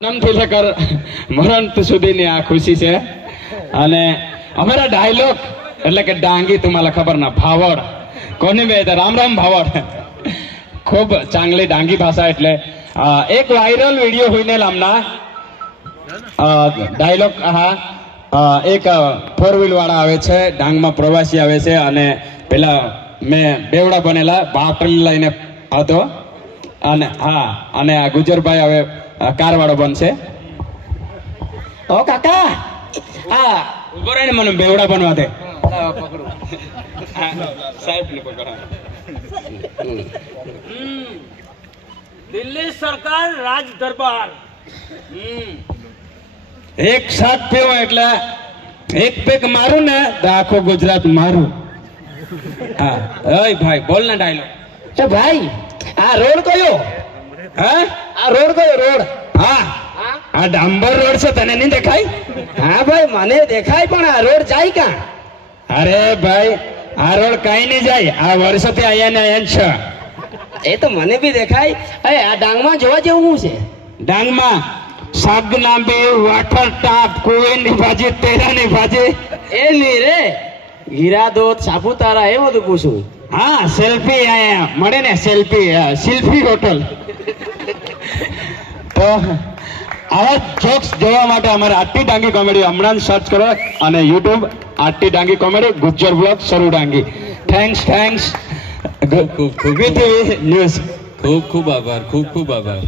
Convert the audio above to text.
જન્મથી લેકર મરણ સુધીની આ ખુશી છે. અને અમારા ડાયલોગ એટલે કે ડાંગી તમારે ખબર ના ભાવડ. કોની બે રામ રામ ભાવડ. ખૂબ ચાંગલી ડાંગી ભાષા એટલે એક વાયરલ વીડિયો હોઈને લામના ડાયલોગ હા એક ફોર વ્હીલ વાળા આવે છે, ડાંગમાં પ્રવાસી આવે છે અને પેલા મેં બેવડા બનેલા, બાટલી લઈને હતો. અને, હા, અને આ ગુજરભાઈ હવે કાર વાળો બનશે ઓ કાકા! હા ઊભો રહે ને મને બેવડા બનવા દે. પકડો દિલ્હી સરકાર રાજ દરબાર. એક સાથ પીવો એટલે એક પેક મારું ને તો આખો ગુજરાત મારું. હા. ઓય ભાઈ બોલ ને ડાયલો તો ભાઈ આ રોડ કયો? હા? આ રોડ કયો રોડ? હા. આ ડાંબર રોડ છે તને નહીં દેખાય? હા ભાઈ મને દેખાય પણ આ રોડ જાય ક્યાં? અરે ભાઈ આ રોડ કઈ નહીં જાય આ વર્ષોથી અહીંયા ને અહીંયા છે. એ તો મને બી દેખાય. અરે આ ડાંગમાં જોવા જેવું શું છે? ડાંગમાં શાક લાંબી વાટર ટાપ કુવેરની ભાજી તેરાની ભાજી. એ નહીં રે. ગીરાદોત સાપુતારા એ બધું પૂછું. હા સેલ્ફી મળે ને સેલ્ફી સેલ્ફી હોટલ. તો આવા જોક્સ જોવા માટે અમારે આટલી ડાંગી કોમેડી હમણાં સર્ચ કરો અને યુટ્યુબ આટલી ડાંગી કોમેડી ગુજ્જર બ્લોગ સરુ ડાંગી. થેન્ક્સ થેન્ક્સ ન્યૂઝ ખૂબ ખૂબ આભાર ખૂબ ખૂબ આભાર.